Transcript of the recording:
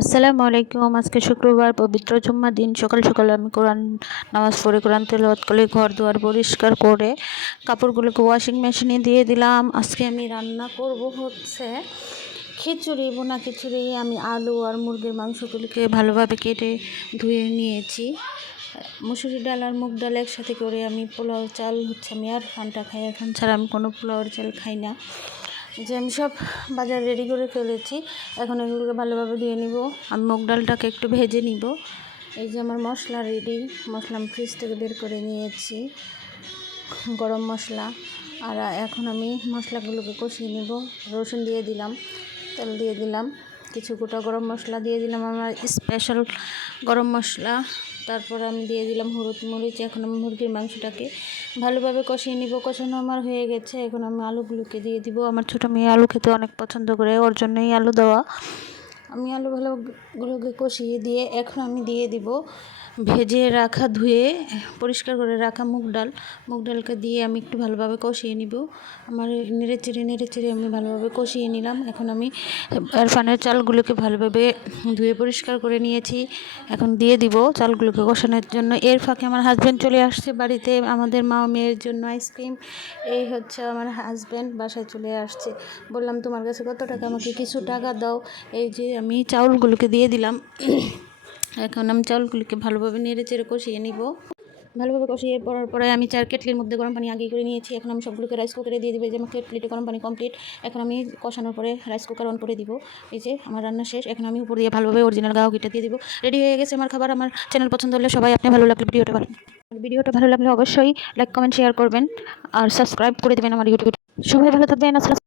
আসসালামু আলাইকুম। আজকে শুক্রবার, পবিত্র জুম্মার দিন। সকাল সকাল আমি কোরআন নামাজ পড়ে কোরআন তেলাওয়াত করে ঘর দুয়ার পরিষ্কার করে কাপড়গুলোকে ওয়াশিং মেশিনে দিয়ে দিলাম। আজকে আমি রান্না করব হচ্ছে খিচুড়ি, বোনা খিচুড়ি। আমি আলু আর মুরগির মাংসগুলিকে ভালোভাবে কেটে ধুয়ে নিয়েছি। মুসুরি ডাল আর মুগ ডাল একসাথে করে আমি পোলাও চাল আমি আরফানটা খাই। আরফান ছাড়া আমি কোনো পোলাওর চাল খাই না। যে আমি সব বাজার রেডি করে ফেলেছি। এখন এগুলোকে ভালোভাবে ধুয়ে নিব। আমি মুগ ডালটাকে একটু ভেজে নিব। এই যে আমার মশলা রেডি। মশলা আমি ফ্রিজ থেকে বের করে নিয়েছি, গরম মশলা। আর এখন আমি মশলাগুলোকে কষিয়ে নিব। রসুন দিয়ে দিলাম, তেল দিয়ে দিলাম, কিছু গোটা গরম মশলা দিয়ে দিলাম, আমার স্পেশাল গরম মশলা। তারপর আমি দিয়ে দিলাম হলুদ মরিচ। এখন আমি মুরগির মাংসটাকে ভালোভাবে কষিয়ে নিব। কষানো আমার হয়ে গেছে। এখন আমি আলুগুলোকে দিয়ে দিব। আমার ছোটো মেয়ে আলু খেতে অনেক পছন্দ করে, ওর জন্যই আলু দেওয়া। আমি আলু ভালোগুলোকে কষিয়ে দিয়ে এখন আমি দিয়ে দিব ভেজে রাখা, ধুয়ে পরিষ্কার করে রাখা মুগ ডালকে দিয়ে আমি একটু ভালোভাবে কষিয়ে নিব। আমার নেড়ে চেড়ে আমি ভালোভাবে কষিয়ে নিলাম। এখন আমি ইরফানের চালগুলোকে ভালোভাবে ধুয়ে পরিষ্কার করে নিয়েছি। এখন দিয়ে দিব চালগুলোকে কষানোর জন্য। এর ফাঁকে আমার হাজব্যান্ড চলে আসছে বাড়িতে আমাদের মা ও মেয়ের জন্য আইসক্রিম। এই হচ্ছে আমার হাজব্যান্ড বাসায় চলে আসছে। বললাম তোমার কাছে কত টাকা, আমাকে কিছু টাকা দাও। এই যে আমি চাউলগুলোকে দিয়ে দিলাম। এখন আমি চাউলগুলিকে ভালোভাবে নেড়ে চেড়ে কষিয়ে নিব। ভালোভাবে কষিয়ে পড়ার পরে আমি 4 কেটলির মধ্যে গরম পানি আগে করে নিয়েছি। এখন আমি সবগুলোকে রাইস কুকারে দিয়ে দেবো। যে আমার কেটলিতে গরম পানি কমপ্লিট। এখন আমি কষানোর পরে রাইস কুকার অন করে দিব। এই যে আমার রান্না শেষ। এখন আমি উপর দিয়ে ভালোভাবে অরিজিনাল গাও ঘিটা দিয়ে দিব। রেডি হয়ে গেছে আমার খাবার। আমার চ্যানেল পছন্দ হলে সবাই, আপনি ভালো লাগলে ভিডিওটা ভালো লাগলে অবশ্যই লাইক কমেন্ট শেয়ার করবেন আর সাবস্ক্রাইব করে দেবেন আমার ইউটিউব। সবাই ভালো থাকবেন। আসসালাম।